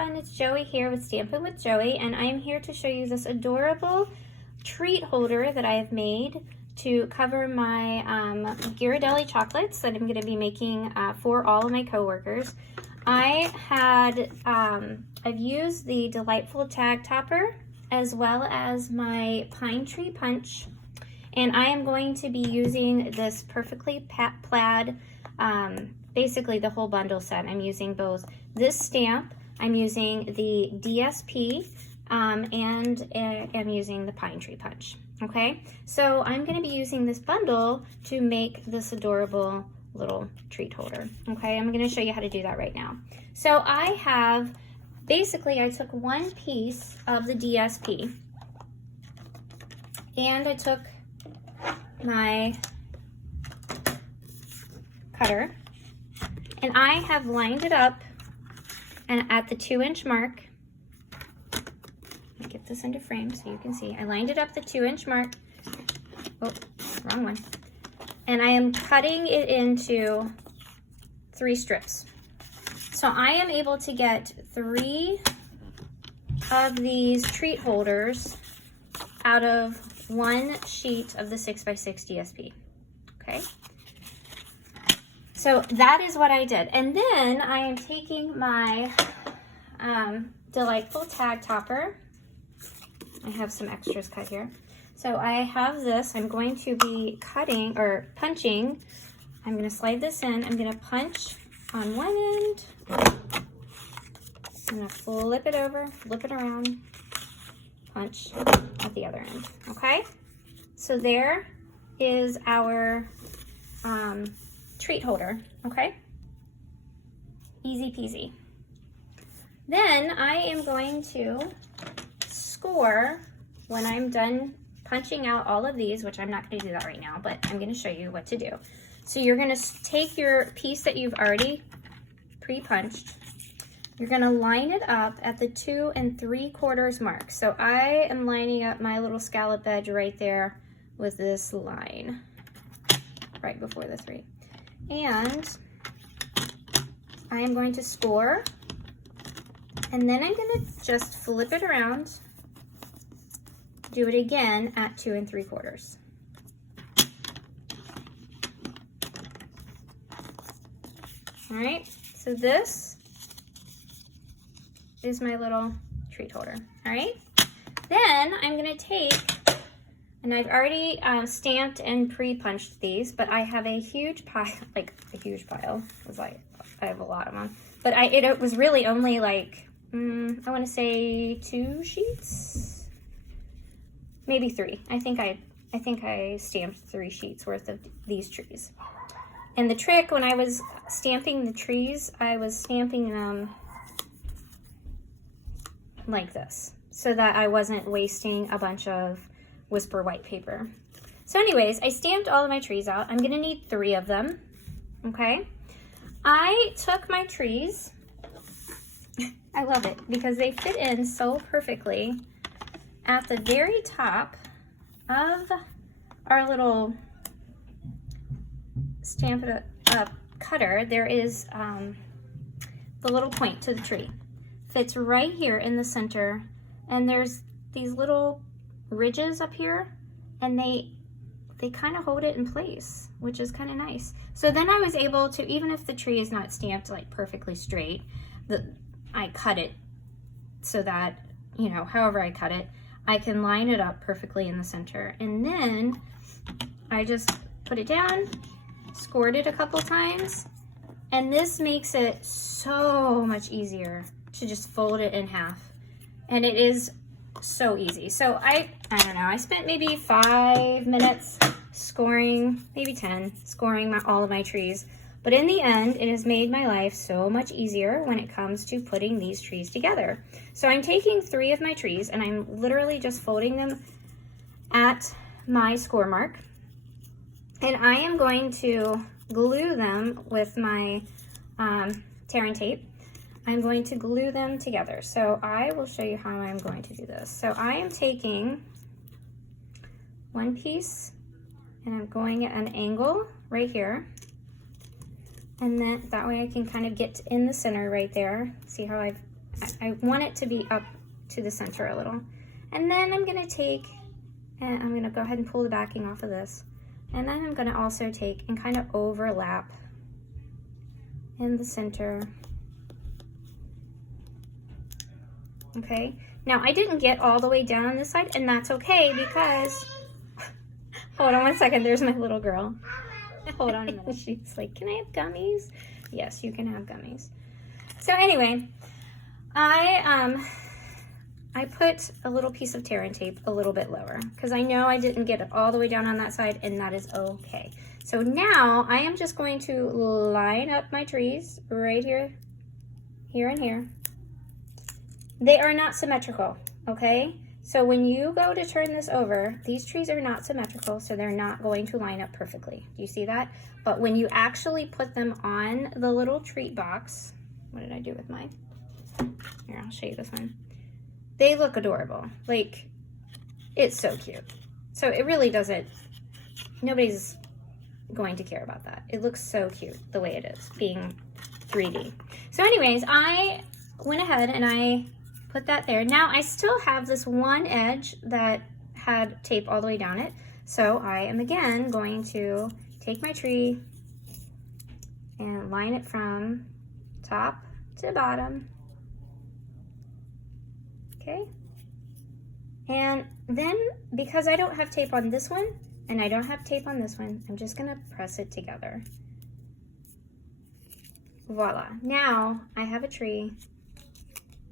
everyone, it's Joey here with Stampin' with Joey, and I am here to show you this adorable treat holder that I have made to cover my Ghirardelli chocolates that I'm going to be making for all of my coworkers. I've used the Delightful Tag Topper as well as my Pine Tree Punch, and I am going to be using this Perfectly Plaid, basically the whole bundle set. I'm using both this stamp, I'm using the DSP, and I'm using the Pine Tree Punch. Okay, so I'm going to be using this bundle to make this adorable little treat holder. Okay, I'm going to show you how to do that right now. So I took one piece of the DSP and I took my cutter and I have lined it up and at the 2-inch mark. Let me get this into frame so you can see. I lined it up the 2-inch mark. Oh, wrong one. And I am cutting it into 3 strips. So I am able to get 3 of these treat holders out of 1 sheet of the 6x6 DSP. Okay. So that is what I did. And then I am taking my Delightful Tag Topper. I have some extras cut here. So I have this. I'm going to be cutting or punching. I'm going to slide this in. I'm going to punch on one end. I'm going to flip it over, flip it around, punch at the other end. Okay? So there is our treat holder. Okay? Easy peasy. Then I am going to score when I'm done punching out all of these, which I'm not going to do that right now, but I'm going to show you what to do. So you're going to take your piece that you've already pre-punched. You're going to line it up at the 2 3/4 mark. So I am lining up my little scallop edge right there with this line right before the 3. And I am going to score, and then I'm going to just flip it around, do it again at 2 3/4. All right, so this is my little treat holder. All right, then I'm gonna take, and I've already stamped and pre-punched these, but I have a huge pile, because I have a lot of them. But it was really only like, I wanna say 2 sheets, maybe 3. I think I stamped 3 sheets worth of these trees. And the trick, when I was stamping the trees, I was stamping them like this, so that I wasn't wasting a bunch of Whisper white paper. So anyways, I stamped all of my trees out. I'm gonna need 3 of them, okay? I took my trees, I love it, because they fit in so perfectly at the very top of our little Stamp It Up cutter. There is the little point to the tree. Fits right here in the center, and there's these little ridges up here, and they kind of hold it in place, which is kind of nice. So then I was able to, even if the tree is not stamped like perfectly straight, I cut it so that, you know, however I cut it, I can line it up perfectly in the center. And then I just put it down, scored it a couple times, and this makes it so much easier to just fold it in half. And it is so easy. So I don't know, I spent maybe 5 minutes scoring, maybe 10, scoring all of my trees. But in the end, it has made my life so much easier when it comes to putting these trees together. So I'm taking 3 of my trees and I'm literally just folding them at my score mark. And I am going to glue them with my tearing tape. I'm going to glue them together. So I will show you how I'm going to do this. So I am taking one piece and I'm going at an angle right here. And then that way I can kind of get in the center right there. See how I've I want it to be up to the center a little. And then I'm gonna take, and I'm gonna go ahead and pull the backing off of this. And then I'm gonna also take and kind of overlap in the center. Okay, now I didn't get all the way down on this side, and that's okay because, hold on one second, there's my little girl. Hold on a minute, she's like, can I have gummies? Yes, you can have gummies. So anyway, I put a little piece of tear and tape a little bit lower because I know I didn't get it all the way down on that side, and that is okay. So now I am just going to line up my trees right here, here and here. They are not symmetrical, okay? So when you go to turn this over, these trees are not symmetrical, so they're not going to line up perfectly. Do you see that? But when you actually put them on the little treat box, what did I do with mine? Here, I'll show you this one. They look adorable. Like, it's so cute. So it really doesn't, nobody's going to care about that. It looks so cute the way it is, being 3D. So anyways, I went ahead and I put that there. Now I still have this one edge that had tape all the way down it. So I am again going to take my tree and line it from top to bottom. Okay. And then because I don't have tape on this one and I don't have tape on this one, I'm just gonna press it together. Voila. Now I have a tree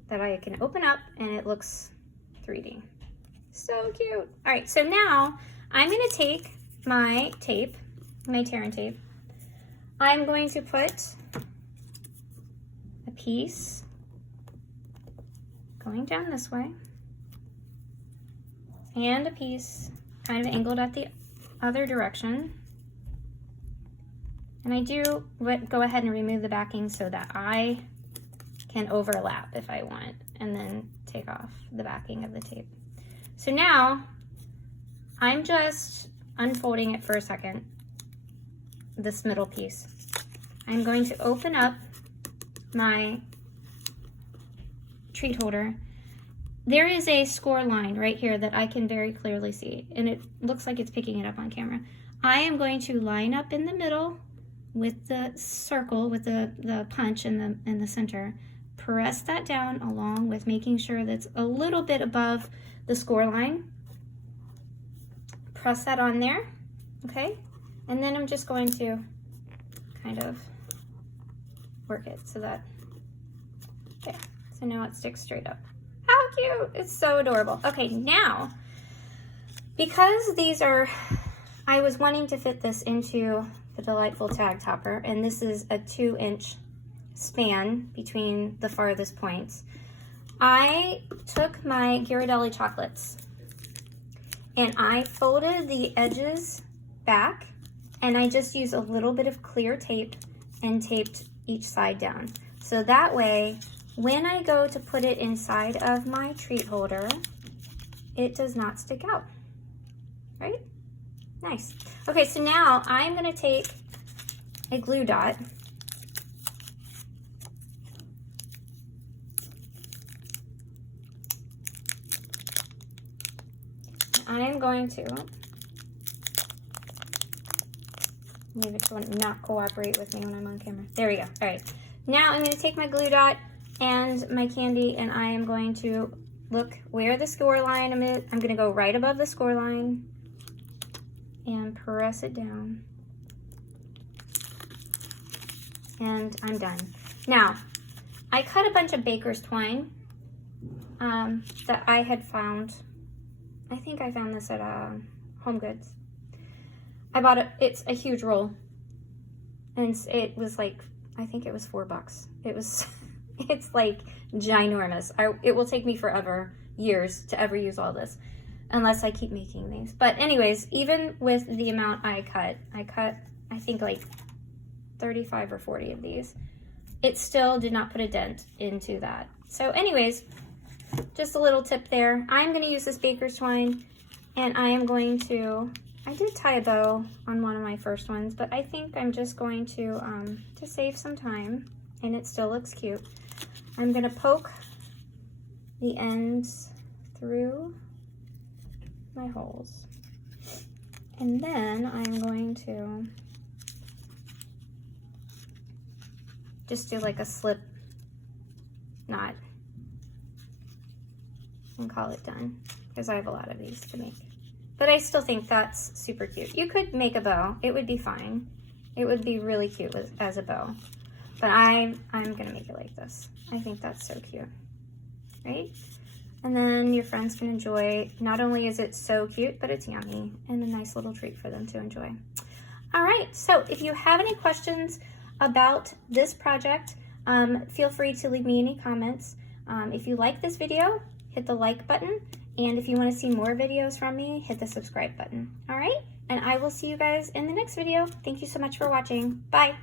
that I can open up and it looks 3D. So cute. All right, so now I'm gonna take my tape, my tear and tape. I'm going to put a piece going down this way and a piece kind of angled at the other direction. And I do go ahead and remove the backing so that I can overlap if I want, and then take off the backing of the tape. So now I'm just unfolding it for a second, this middle piece. I'm going to open up my treat holder. There is a score line right here that I can very clearly see, and it looks like it's picking it up on camera. I am going to line up in the middle with the circle, with the punch in the center. Press that down along with making sure that's a little bit above the score line. Press that on there, okay? And then I'm just going to kind of work it so that, okay, so now it sticks straight up. How cute, it's so adorable. Okay, now, because these are, I was wanting to fit this into the Delightful Tag Topper, and this is a 2-inch span between the farthest points. I took my Ghirardelli chocolates and I folded the edges back, and I just used a little bit of clear tape and taped each side down. So that way, when I go to put it inside of my treat holder, it does not stick out, right? Nice. Okay, so now I'm gonna take a glue dot I'm going to, maybe it's going to not cooperate with me when I'm on camera. There we go. All right. Now I'm going to take my glue dot and my candy, and I am going to look where the score line is. I'm going to go right above the score line and press it down. And I'm done. Now, I cut a bunch of baker's twine that I had found. I think I found this at Home Goods. I bought it. It's a huge roll, and it was like, I think it was $4. It was, it's like ginormous. It will take me forever, years, to ever use all this, unless I keep making these. But anyways, even with the amount I cut, I think like 35 or 40 of these. It still did not put a dent into that. So anyways, just a little tip there. I'm going to use this baker's twine, and I am going to, I did tie a bow on one of my first ones, but I think I'm just going to save some time, and it still looks cute, I'm going to poke the ends through my holes. And then I'm going to just do like a slip knot and call it done, because I have a lot of these to make. But I still think that's super cute. You could make a bow, it would be fine. It would be really cute as a bow. But I'm gonna make it like this. I think that's so cute, right? And then your friends can enjoy, not only is it so cute, but it's yummy and a nice little treat for them to enjoy. All right, so if you have any questions about this project, feel free to leave me any comments. If you like this video, hit the like button. And if you want to see more videos from me, hit the subscribe button. All right, and I will see you guys in the next video. Thank you so much for watching. Bye.